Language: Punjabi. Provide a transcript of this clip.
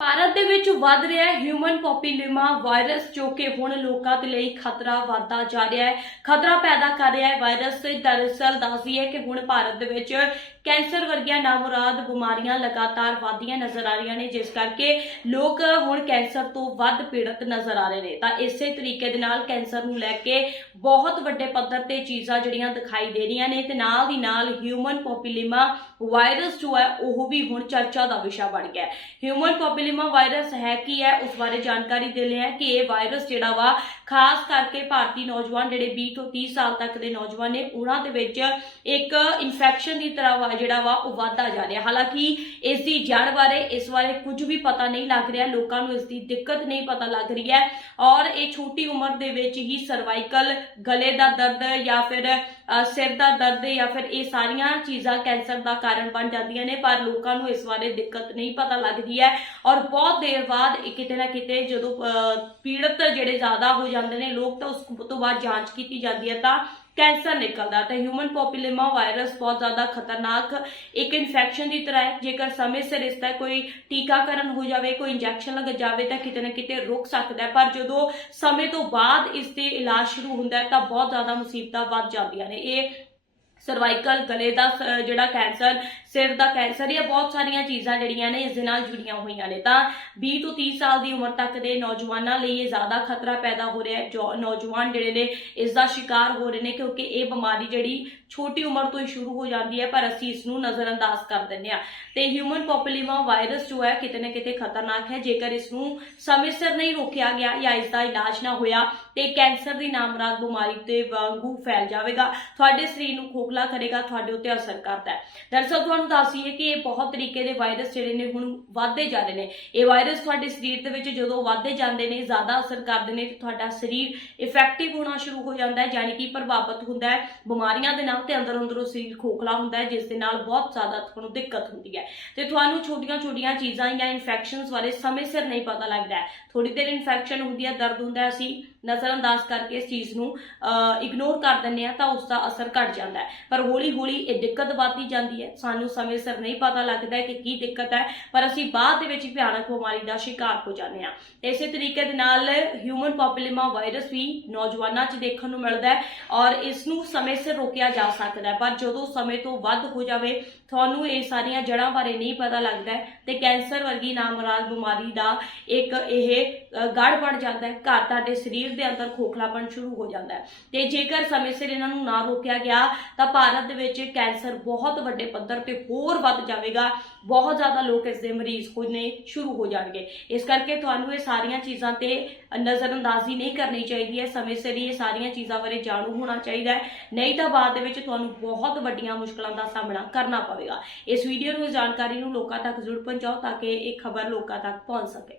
ਭਾਰਤ ਦੇ ਵਿੱਚ ਵੱਧ ਰਿਹਾ ਹੈ ਹਿਊਮਨ ਪੋਪੀਲਿਮਾ ਵਾਇਰਸ ਜੋ ਕਿ ਹੁਣ ਲੋਕਾਂ ਦੇ ਲਈ ਖਤਰਾ ਵਧਦਾ ਜਾ ਰਿਹਾ ਹੈ। ਖਤਰਾ ਪੈਦਾ ਕਰ ਰਿਹਾ ਹੈ ਵਾਇਰਸ ਦਰਅਸਲ ਦੱਸਦੀ ਹੈ ਕਿ ਹੁਣ ਭਾਰਤ ਦੇ ਵਿੱਚ ਕੈਂਸਰ ਵਰਗੀਆਂ ਨਾਮੁਰਾਦ ਬਿਮਾਰੀਆਂ ਲਗਾਤਾਰ ਵਧਦੀਆਂ ਨਜ਼ਰ ਆ ਰਹੀਆਂ ਨੇ, ਜਿਸ ਕਰਕੇ ਲੋਕ ਹੁਣ ਕੈਂਸਰ ਤੋਂ ਵੱਧ ਪੀੜਤ ਨਜ਼ਰ ਆ ਰਹੇ ਨੇ। ਤਾਂ ਇਸੇ ਤਰੀਕੇ ਦੇ ਨਾਲ ਕੈਂਸਰ ਨੂੰ ਲੈ ਕੇ ਬਹੁਤ ਵੱਡੇ ਪੱਧਰ ਤੇ ਚੀਜ਼ਾਂ ਜਿਹੜੀਆਂ ਦਿਖਾਈ ਦੇ ਰਹੀਆਂ ਨੇ ਤੇ ਨਾਲ ਦੀ ਨਾਲ ਹਿਊਮਨ ਪੋਪੀਲੀਮਾ ਵਾਇਰਸ ਜੋ ਹੈ, ਉਹ ਵੀ ਹੁਣ ਚਰਚਾ ਦਾ ਵਿਸ਼ਾ ਬਣ ਗਿਆ ਹੈ। ਹਿਊਮਨ ਪੋਪੀਲੀਮਾ ਵਾਇਰਸ ਹੈ ਕੀ ਹੈ? ਉਸ ਬਾਰੇ ਜਾਣਕਾਰੀ ਦੇ ਲਿਆ ਕਿ ਇਹ ਵਾਇਰਸ ਜਿਹੜਾ ਵਾ, ਖਾਸ ਕਰਕੇ ਭਾਰਤੀ ਨੌਜਵਾਨ ਜਿਹੜੇ 20 ਤੋਂ 30 ਸਾਲ ਤੱਕ ਦੇ ਨੌਜਵਾਨ ਨੇ, ਉਹਨਾਂ ਦੇ ਵਿੱਚ ਇੱਕ ਇਨਫੈਕਸ਼ਨ ਦੀ ਤਰ੍ਹਾਂ ਜਿਹੜਾ ਵਾ ਉਹ ਵਧਦਾ ਜਾ ਰਿਹਾ। ਹਾਲਾਂਕਿ ਇਸ ਦੀ ਜੜ ਬਾਰੇ ਇਸ ਬਾਰੇ ਕੁਝ ਵੀ ਪਤਾ ਨਹੀਂ ਲੱਗ ਰਿਹਾ। ਲੋਕਾਂ ਨੂੰ ਇਸ ਦੀ ਦਿੱਕਤ ਨਹੀਂ ਪਤਾ ਲੱਗ ਰਹੀ ਹੈ। ਔਰ ਇਹ ਛੋਟੀ ਉਮਰ ਦੇ ਵਿੱਚ ਹੀ ਸਰਵਾਈਕਲ ਗਲੇ ਦਾ ਦਰਦ ਜਾਂ ਫਿਰ ਸਿਰ ਦਾ ਦਰਦ ਜਾਂ ਫਿਰ ਇਹ ਸਾਰੀਆਂ ਚੀਜ਼ਾਂ ਕੈਂਸਰ ਦਾ ਕਾਰਨ ਬਣ ਜਾਂਦੀਆਂ ਨੇ, ਪਰ ਲੋਕਾਂ ਨੂੰ ਇਸ ਬਾਰੇ ਦਿੱਕਤ ਨਹੀਂ ਪਤਾ ਲੱਗਦੀ ਹੈ। ਔਰ ਬਹੁਤ ਦੇਰ ਬਾਅਦ ਕਿਤੇ ਨਾ ਕਿਤੇ ਜਦੋਂ ਪੀੜਤ ਜਿਹੜੇ ਜ਼ਿਆਦਾ ਹੋ ਜਾਂਦੇ ਨੇ, ਲੋਕ ਤਾਂ ਉਸ ਤੋਂ ਬਾਅਦ ਜਾਂਚ ਕੀਤੀ ਜਾਂਦੀ ਹੈ ਤਾਂ ਕੈਂਸਰ ਨਿਕਲਦਾ ਤਾਂ ਹਿਊਮਨ ਪੋਪੀਲੇਮਾ ਵਾਇਰਸ ਬਹੁਤ ਜ਼ਿਆਦਾ ਖਤਰਨਾਕ ਇੱਕ ਇਨਫੈਕਸ਼ਨ ਦੀ ਤਰ੍ਹਾਂ ਹੈ। ਜੇਕਰ ਸਮੇਂ ਸਿਰ ਇਸ ਦਾ ਕੋਈ ਟੀਕਾਕਰਨ ਹੋ ਜਾਵੇ, ਕੋਈ ਇੰਜੈਕਸ਼ਨ ਲੱਗ ਜਾਵੇ ਤਾਂ ਕਿਤੇ ਨਾ ਕਿਤੇ ਰੁਕ ਸਕਦਾ ਹੈ। ਪਰ ਜਦੋਂ ਸਮੇਂ ਤੋਂ ਬਾਅਦ ਇਸ ਦੇ ਇਲਾਜ ਸ਼ੁਰੂ ਹੁੰਦਾ ਹੈ ਤਾਂ ਬਹੁਤ ਜ਼ਿਆਦਾ ਮੁਸੀਬਤਾਂ ਵੱਧ ਜਾਂਦੀਆਂ ਨੇ। ਇਹ ਸਰਵਾਈਕਲ ਗਲੇ ਦਾ ਜਿਹੜਾ ਕੈਂਸਰ ਸਿਰ ਦਾ ਕੈਂਸਰ ਜਾਂ ਬਹੁਤ ਸਾਰੀਆਂ ਚੀਜ਼ਾਂ ਜਿਹੜੀਆਂ ਨੇ ਇਸ ਦੇ ਨਾਲ ਜੁੜੀਆਂ ਹੋਈਆਂ ਨੇ। ਤਾਂ 20 ਤੋਂ 30 ਸਾਲ ਦੀ ਉਮਰ ਤੱਕ ਦੇ ਨੌਜਵਾਨਾਂ ਲਈ ਇਹ ਜ਼ਿਆਦਾ ਖਤਰਾ ਪੈਦਾ ਹੋ ਰਿਹਾ ਹੈ। ਨੌਜਵਾਨ ਜਿਹੜੇ ਨੇ ਇਸ ਦਾ ਸ਼ਿਕਾਰ ਹੋ ਰਹੇ ਨੇ ਕਿਉਂਕਿ ਇਹ ਬਿਮਾਰੀ ਜਿਹੜੀ ਛੋਟੀ ਉਮਰ ਤੋਂ ਹੀ ਸ਼ੁਰੂ ਹੋ ਜਾਂਦੀ ਹੈ, ਪਰ ਅਸੀਂ ਇਸ ਨੂੰ ਨਜ਼ਰਅੰਦਾਜ਼ ਕਰ ਦਿੰਦੇ ਹਾਂ। ਤੇ ਹਿਊਮਨ ਪੋਪਲੀਮਾ ਵਾਇਰਸ ਜੋ ਹੈ, ਕਿਤੇ ਨਾ ਕਿਤੇ ਖਤਰਨਾਕ ਹੈ। ਜੇਕਰ ਇਸ ਨੂੰ ਸਮੇਂ ਸਿਰ ਨਹੀਂ ਰੋਕਿਆ ਗਿਆ ਜਾਂ ਇਸ ਦਾ ਇਲਾਜ ਨਾ ਹੋਇਆ, ਤੇ ਕੈਂਸਰ ਦੀ ਨਾਮਰਾਦ ਬਿਮਾਰੀ ਤੇ ਵਾਂਗੂ ਫੈਲ ਜਾਵੇਗਾ। ਤੁਹਾਡੇ ਸਰੀਰ ਨੂੰ ਖੋਖਲਾ ਕਰੇਗਾ, ਤੁਹਾਡੇ ਉੱਤੇ ਅਸਰ ਕਰਦਾ ਹੈ। ਦਰਅਸਲ ਤੁਹਾਨੂੰ ਦੱਸੀਏ ਕਿ ਇਹ ਬਹੁਤ ਤਰੀਕੇ ਦੇ ਵਾਇਰਸ ਜਿਹੜੇ ਨੇ ਹੁਣ ਵੱਧਦੇ ਜਾ ਰਹੇ ਨੇ। ਇਹ ਵਾਇਰਸ ਤੁਹਾਡੇ ਸਰੀਰ ਦੇ ਵਿੱਚ ਜਦੋਂ ਵੱਧਦੇ ਜਾਂਦੇ ਨੇ, ਜ਼ਿਆਦਾ ਅਸਰ ਕਰਦੇ ਨੇ, ਤੇ ਤੁਹਾਡਾ ਸਰੀਰ ਇਫੈਕਟਿਵ ਹੋਣਾ ਸ਼ੁਰੂ ਹੋ ਜਾਂਦਾ ਹੈ, ਯਾਨੀ ਕਿ ਪ੍ਰਭਾਵਿਤ ਹੁੰਦਾ ਹੈ। ਬਿਮਾਰੀਆਂ ਦੇ ਨਾਲ ਤੇ ਅੰਦਰ ਅੰਦਰੋਂ ਸਰੀਰ ਖੋਖਲਾ ਹੁੰਦਾ ਹੈ, ਜਿਸ ਦੇ ਨਾਲ ਬਹੁਤ ਜ਼ਿਆਦਾ ਤੁਹਾਨੂੰ ਦਿੱਕਤ ਹੁੰਦੀ ਹੈ। ਤੇ ਤੁਹਾਨੂੰ ਛੋਟੀਆਂ-ਛੋਟੀਆਂ ਚੀਜ਼ਾਂ ਜਾਂ ਇਨਫੈਕਸ਼ਨਸ ਬਾਰੇ ਸਮੇਂ ਸਿਰ ਨਹੀਂ ਪਤਾ ਲੱਗਦਾ ਹੈ। ਥੋੜੀ ਦੇਰ ਇਨਫੈਕਸ਼ਨ ਹੁੰਦੀ ਹੈ, ਦਰਦ ਹੁੰਦਾ ਹੈ, ਅਸੀਂ ਨਜ਼ਰਅੰਦਾਜ਼ ਕਰਕੇ ਇਸ ਚੀਜ਼ ਨੂੰ ਇਗਨੋਰ ਕਰ ਦਿੰਦੇ ਆ ਤਾਂ ਉਸ ਦਾ ਅਸਰ ਘਟ ਜਾਂਦਾ ਹੈ। ਪਰ ਹੌਲੀ-ਹੌਲੀ ਇਹ ਦਿੱਕਤ ਵੱਧਦੀ ਜਾਂਦੀ ਹੈ। ਸਾਨੂੰ ਸਮੇਂ ਸਿਰ ਨਹੀਂ ਪਤਾ ਲੱਗਦਾ ਕਿ ਕੀ ਦਿੱਕਤ ਹੈ ਪਰ ਅਸੀਂ ਬਾਅਦ ਦੇ ਵਿੱਚ ਭਿਆਨਕ ਬਿਮਾਰੀ ਦਾ ਸ਼ਿਕਾਰ ਹੋ ਜਾਂਦੇ ਹਾਂ। ਇਸੇ ਤਰੀਕੇ ਦੇ ਨਾਲ ਹਿਊਮਨ ਪੋਪੂਲੇਮਾ ਵਾਇਰਸ ਵੀ ਨੌਜਵਾਨਾਂ 'ਚ ਦੇਖਣ ਨੂੰ ਮਿਲਦਾ ਹੈ ਔਰ ਇਸ ਨੂੰ ਸਮੇਂ ਸਿਰ ਰੋਕਿਆ ਜਾ ਸਕਦਾ ਹੈ। ਪਰ ਜਦੋਂ ਸਮੇਂ ਤੋਂ ਵੱਧ ਹੋ ਜਾਵੇ ਤੁਹਾਨੂੰ ਇਹ ਸਾਰੀਆਂ ਜੜ੍ਹਾਂ ਬਾਰੇ ਨਹੀਂ ਪਤਾ ਲੱਗਦਾ ਹੈ ਤੇ ਕੈਂਸਰ ਵਰਗੀ ਨਾਮੁਰਾਦ ਬਿਮਾਰੀ ਦਾ ਇੱਕ ਇਹ ਅ, ਗੜ ਬਣ ਜਾਂਦਾ ਹੈ। ਘਰ ਤੁਹਾਡੇ ਸਰੀਰ ਦੇ ਅੰਦਰ ਖੋਖਲਾਪਣ ਸ਼ੁਰੂ ਹੋ ਜਾਂਦਾ ਹੈ। ਤੇ ਜੇਕਰ ਸਮੇਂ ਸਿਰ ਇਹਨਾਂ ਨੂੰ ਨਾ ਰੋਕਿਆ ਗਿਆ, ਤਾਂ ਭਾਰਤ ਦੇ ਵਿੱਚ ਕੈਂਸਰ ਬਹੁਤ ਵੱਡੇ ਪੱਧਰ ਤੇ ਹੋਰ ਵੱਧ ਜਾਵੇਗਾ। ਬਹੁਤ ਜ਼ਿਆਦਾ ਲੋਕ ਇਸ ਦੇ ਮਰੀਜ਼ ਹੋਣੇ ਸ਼ੁਰੂ ਹੋ ਜਾਣਗੇ। ਇਸ ਕਰਕੇ ਤੁਹਾਨੂੰ ਇਹ ਸਾਰੀਆਂ ਚੀਜ਼ਾਂ ਤੇ ਨਜ਼ਰਅੰਦਾਜ਼ੀ ਨਹੀਂ ਕਰਨੀ ਚਾਹੀਦੀ ਹੈ। ਸਮੇਂ ਸਿਰ ਹੀ ਇਹ ਸਾਰੀਆਂ ਚੀਜ਼ਾਂ ਬਾਰੇ ਜਾਣੂ ਹੋਣਾ ਚਾਹੀਦਾ ਹੈ। ਨਹੀਂ ਤਾਂ ਬਾਅਦ ਦੇ ਵਿੱਚ ਤੁਹਾਨੂੰ ਬਹੁਤ ਵੱਡੀਆਂ ਮੁਸ਼ਕਲਾਂ ਦਾ ਸਾਹਮਣਾ ਕਰਨਾ ਪਵੇਗਾ। ਇਸ ਵੀਡੀਓ ਨੂੰ, ਇਸ ਜਾਣਕਾਰੀ ਨੂੰ ਲੋਕਾਂ ਤੱਕ ਜ਼ਰੂਰ ਪਹੁੰਚਾਓ ਤਾਂ ਕਿ ਇਹ ਖਬਰ ਲੋਕਾਂ ਤੱਕ ਪਹੁੰਚ ਸਕੇ।